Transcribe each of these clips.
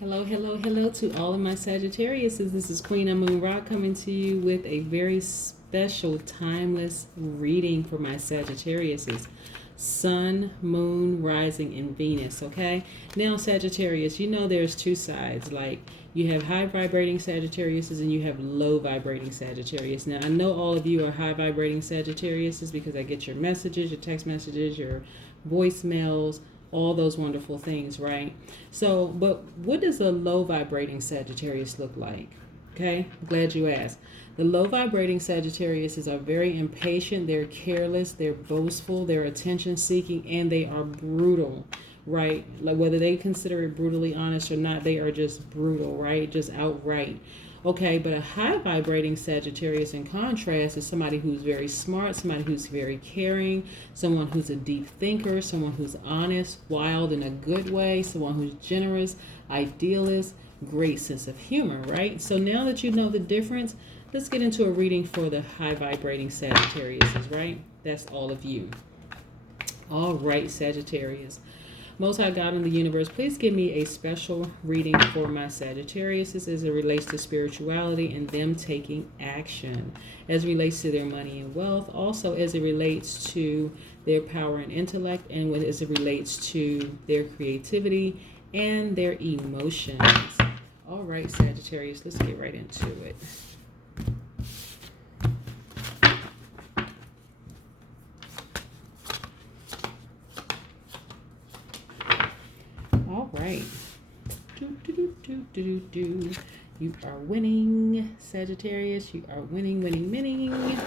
Hello, hello, hello to all of my Sagittarius. This is Queen Amun Ra coming to you with a very special, timeless reading for my Sagittariuses. Sun, Moon, Rising, and Venus, okay? Now, Sagittarius, you know there's two sides. Like, you have high vibrating Sagittariuses and you have low vibrating Sagittarius. Now, I know all of you are high vibrating Sagittariuses because I get your messages, your text messages, your voicemails, all those wonderful things, right? So, but what does a low vibrating Sagittarius look like? Okay, glad you asked. The low vibrating Sagittariuses are very impatient, they're careless, they're boastful, they're attention seeking, and they are brutal, right? Like whether they consider it brutally honest or not, they are just brutal, right? Just outright. Okay, but a high vibrating Sagittarius in contrast is somebody who's very smart, somebody who's very caring, someone who's a deep thinker, someone who's honest, wild in a good way, someone who's generous, idealist, great sense of humor, right? So now that you know the difference, let's get into a reading for the high vibrating Sagittarius, right? That's all of you. All right, Sagittarius. Most High God in the universe, please give me a special reading for my Sagittarius as it relates to spirituality and them taking action, as it relates to their money and wealth, also as it relates to their power and intellect, and as it relates to their creativity and their emotions. All right, Sagittarius, let's get right into it. All right. You are winning, Sagittarius. You are winning, winning, winning.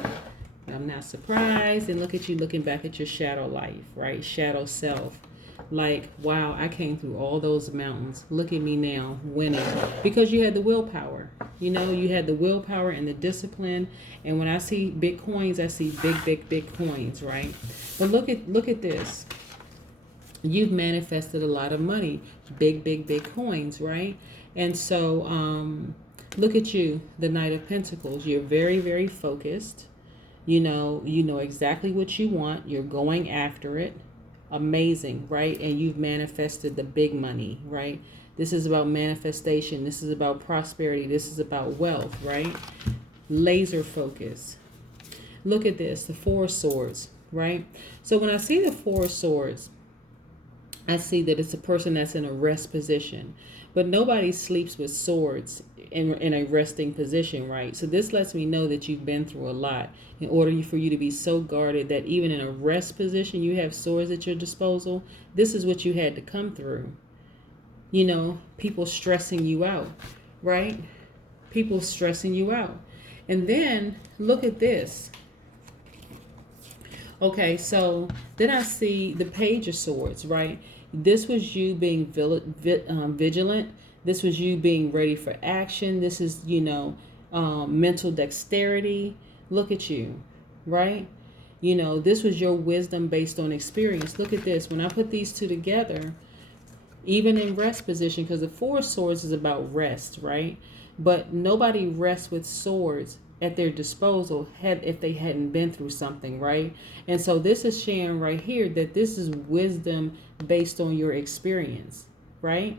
I'm not surprised. And look at you looking back at your shadow life, right? Shadow self. Like, wow, I came through all those mountains. Look at me now, winning. Because you had the willpower. You know, you had the willpower and the discipline. And when I see big coins, I see big, big, big coins, right? But look at this. You've manifested a lot of money, big, big, big coins, right? And so look at you, the Knight of Pentacles. You're very, very focused. You know exactly what you want. You're going after it. Amazing, right? And you've manifested the big money, right? This is about manifestation. This is about prosperity. This is about wealth, right? Laser focus. Look at this, the Four of Swords, right? So when I see the Four of Swords, I see that it's a person that's in a rest position. But nobody sleeps with swords in a resting position, right? So this lets me know that you've been through a lot in order for you to be so guarded that even in a rest position, you have swords at your disposal. This is what you had to come through. You know, people stressing you out, right? People stressing you out. And then look at this. Okay, so then I see the Page of Swords, right? This was you being vigilant. This was you being ready for action. This is, mental dexterity. Look at you, right? This was your wisdom based on experience. Look at this. When I put these two together, even in rest position, because the Four of Swords is about rest, right? But nobody rests with swords at their disposal if they hadn't been through something, right? And so this is sharing right here that this is wisdom based on your experience, right?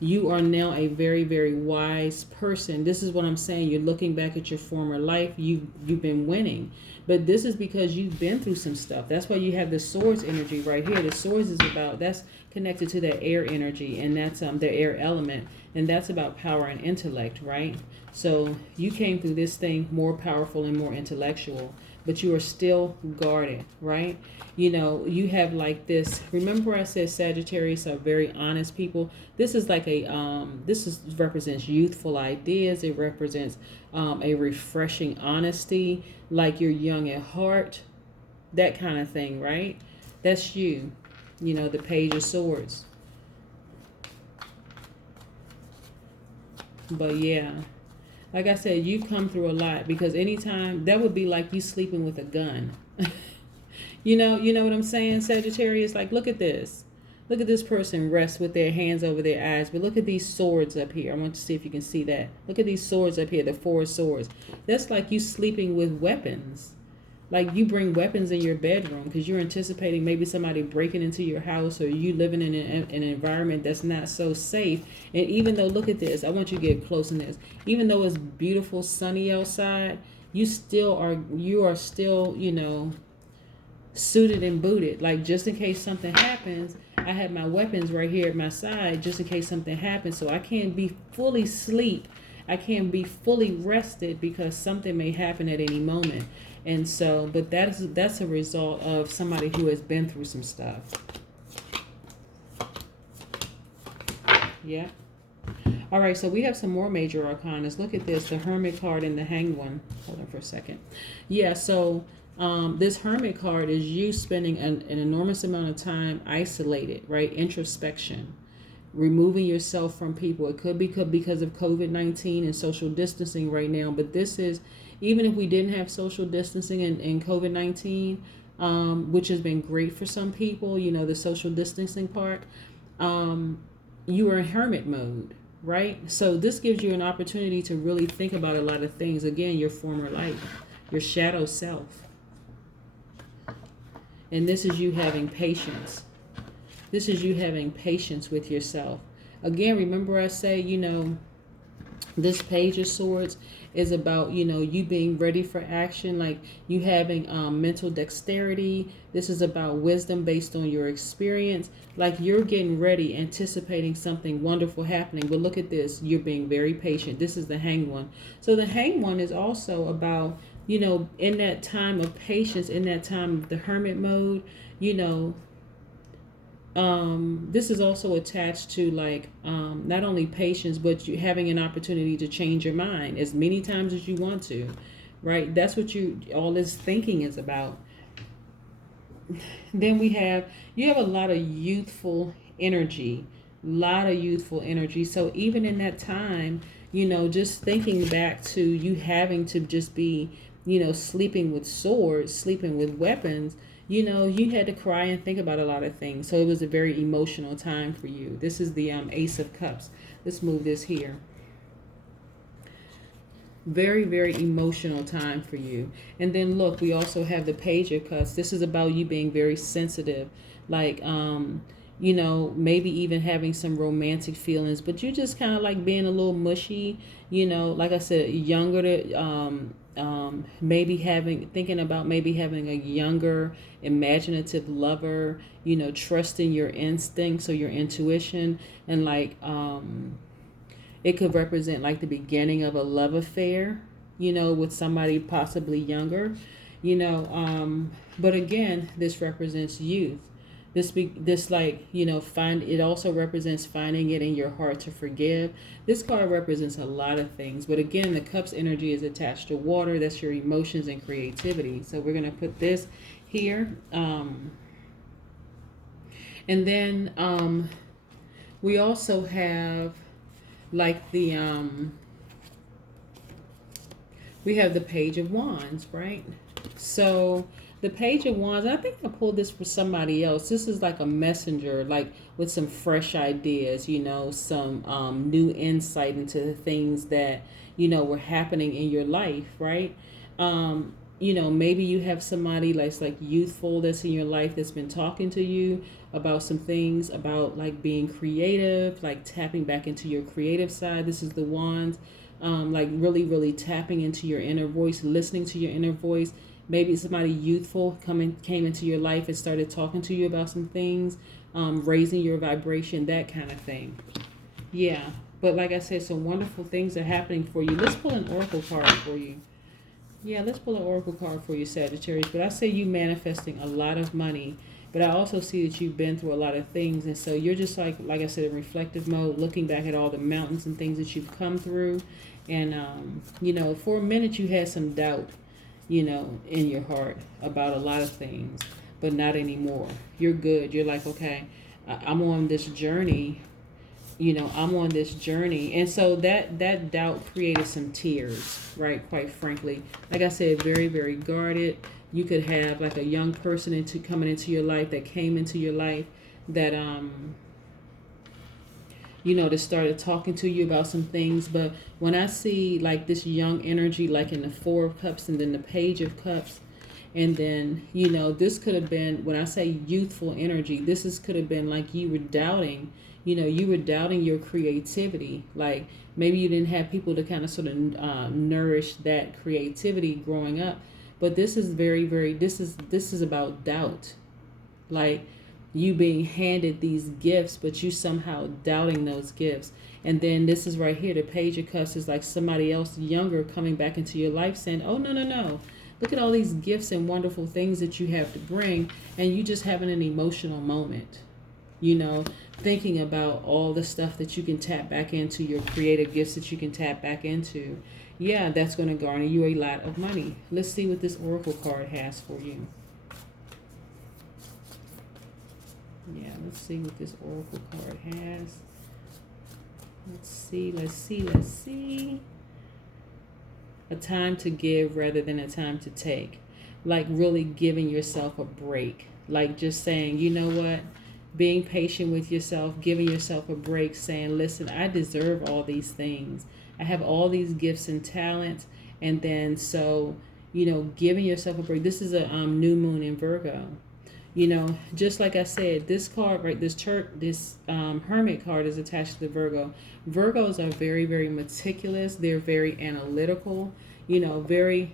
You are now a very, very wise person. This is what I'm saying. You're looking back at your former life. You've been winning. But this is because you've been through some stuff. That's why you have the swords energy right here. The swords is about, that's connected to that air energy, and that's the air element. And that's about power and intellect, right? So you came through this thing more powerful and more intellectual, but you are still guarded, right? You have like this. Remember I said Sagittarius are very honest people. This is like represents youthful ideas. It represents a refreshing honesty, like you're young at heart, that kind of thing, right? That's you. The Page of Swords. But yeah, like I said, you've come through a lot, because anytime that would be like you sleeping with a gun. You know what I'm saying, Sagittarius? Like, look at this. Look at this person rest with their hands over their eyes. But look at these swords up here. I want to see if you can see that. Look at these swords up here, the Four Swords. That's like you sleeping with weapons. Like you bring weapons in your bedroom because you're anticipating maybe somebody breaking into your house, or you living in an environment that's not so safe. And even though, look at this, I want you to get close in this. Even though it's beautiful, sunny outside, you are still, suited and booted. Like just in case something happens, I have my weapons right here at my side just in case something happens. So I can't be fully asleep. I can't be fully rested because something may happen at any moment. And so, but that's a result of somebody who has been through some stuff. Yeah. All right, so we have some more major arcanas. Look at this, the Hermit card and the Hanged One. Hold on for a second. Yeah, so this Hermit card is you spending an enormous amount of time isolated, right? Introspection, removing yourself from people. It could be because of COVID-19 and social distancing right now, but this is, even if we didn't have social distancing and COVID-19, which has been great for some people, the social distancing part, you are in hermit mode, right? So this gives you an opportunity to really think about a lot of things. Again, your former life, your shadow self. And this is you having patience. This is you having patience with yourself. Again, remember I say, this Page of Swords is about, you being ready for action, like you having mental dexterity. This is about wisdom based on your experience. Like you're getting ready, anticipating something wonderful happening. But look at this, you're being very patient. This is the Hanged One. So the Hanged One is also about, in that time of patience, in that time of the hermit mode, this is also attached to like not only patience, but you having an opportunity to change your mind as many times as you want to, right? That's what all this thinking is about. Then you have a lot of youthful energy, So even in that time, just thinking back to you having to just be, sleeping with swords, sleeping with weapons, you had to cry and think about a lot of things. So it was a very emotional time for you. This is the Ace of Cups. Let's move this here. Very, very emotional time for you. And then look, we also have the Page of Cups. This is about you being very sensitive. Like, maybe even having some romantic feelings, but you just kind of like being a little mushy, like I said, younger to, maybe thinking about maybe having a younger imaginative lover, trusting your instincts or your intuition. And like it could represent like the beginning of a love affair, with somebody possibly younger, but again, this represents youth. This like, it also represents finding it in your heart to forgive. This card represents a lot of things. But again, the Cups energy is attached to water. That's your emotions and creativity. So we're going to put this here. And then we also have like the, we have the Page of Wands, right? So the Page of Wands, I think I pulled this for somebody else. This is like a messenger, like with some fresh ideas, some new insight into the things that, were happening in your life, right? Maybe you have somebody that's like youthful that's in your life that's been talking to you about some things about like being creative, like tapping back into your creative side. This is the Wands, like really, really tapping into your inner voice, listening to your inner voice. Maybe somebody youthful came into your life and started talking to you about some things, raising your vibration, that kind of thing. Yeah, but like I said, some wonderful things are happening for you. Let's pull an oracle card for you. Yeah, let's pull an oracle card for you, Sagittarius. But I say you manifesting a lot of money, but I also see that you've been through a lot of things. And so you're just like I said, in reflective mode, looking back at all the mountains and things that you've come through. And, for a minute you had some doubt, in your heart about a lot of things, but not anymore. You're good. You're like, okay, I'm on this journey. I'm on this journey. And so that doubt created some tears, right? Quite frankly, like I said, very, very guarded. You could have like a young person coming into your life that came into your life that, that started talking to you about some things. But when I see like this young energy, like in the Four of Cups and then the Page of Cups, And then, this could have been, when I say youthful energy, could have been like you were doubting, you were doubting your creativity. Like maybe you didn't have people to kind of sort of nourish that creativity growing up. But this is this is about doubt. Like you being handed these gifts, but you somehow doubting those gifts. And then this is right here, the Page of Cups is like somebody else younger coming back into your life saying, oh, no, no, no. Look at all these gifts and wonderful things that you have to bring. And you just having an emotional moment, thinking about all the stuff that you can tap back into, your creative gifts that you can tap back into. Yeah, that's going to garner you a lot of money. Let's see what this Oracle card has for you. Yeah, let's see what this Oracle card has. Let's see. A time to give rather than a time to take. Like really giving yourself a break. Like just saying, you know what? Being patient with yourself, giving yourself a break, saying, listen, I deserve all these things. I have all these gifts and talents. And then so, giving yourself a break. This is a new moon in Virgo. Just like I said, this card, right, this Hermit card is attached to the Virgo. Virgos are very, very meticulous. They're very analytical, very,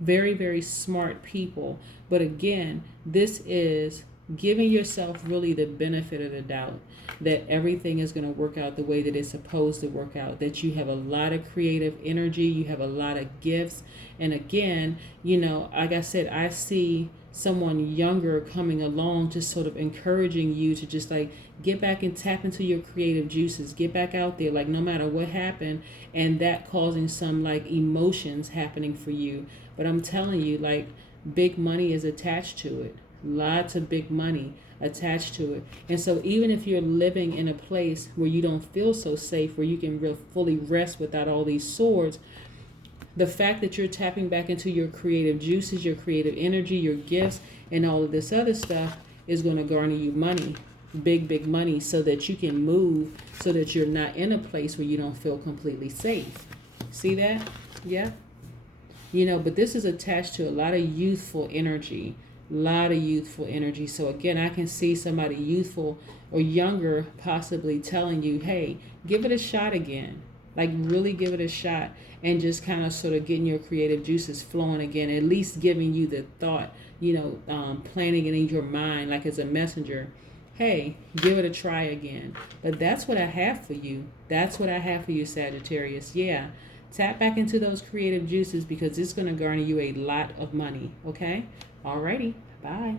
very, very smart people. But again, this is giving yourself really the benefit of the doubt that everything is going to work out the way that it's supposed to work out, that you have a lot of creative energy, you have a lot of gifts. And again, like I said, I see someone younger coming along, just sort of encouraging you to just like get back and tap into your creative juices, get back out there, like no matter what happened, and that causing some like emotions happening for you. But I'm telling you, like big money is attached to it. Lots of big money attached to it. And so even if you're living in a place where you don't feel so safe, where you can fully rest without all these swords, the fact that you're tapping back into your creative juices, your creative energy, your gifts, and all of this other stuff is going to garner you money, big, big money, so that you can move, so that you're not in a place where you don't feel completely safe. See that? Yeah. But this is attached to a lot of youthful energy. So again, I can see somebody youthful or younger possibly telling you, hey, give it a shot again. Like really give it a shot and just kind of sort of getting your creative juices flowing again, at least giving you the thought, planting it in your mind like as a messenger. Hey, give it a try again. But that's what I have for you. Sagittarius. Yeah. Tap back into those creative juices because it's going to garner you a lot of money. Okay? Alrighty. Bye.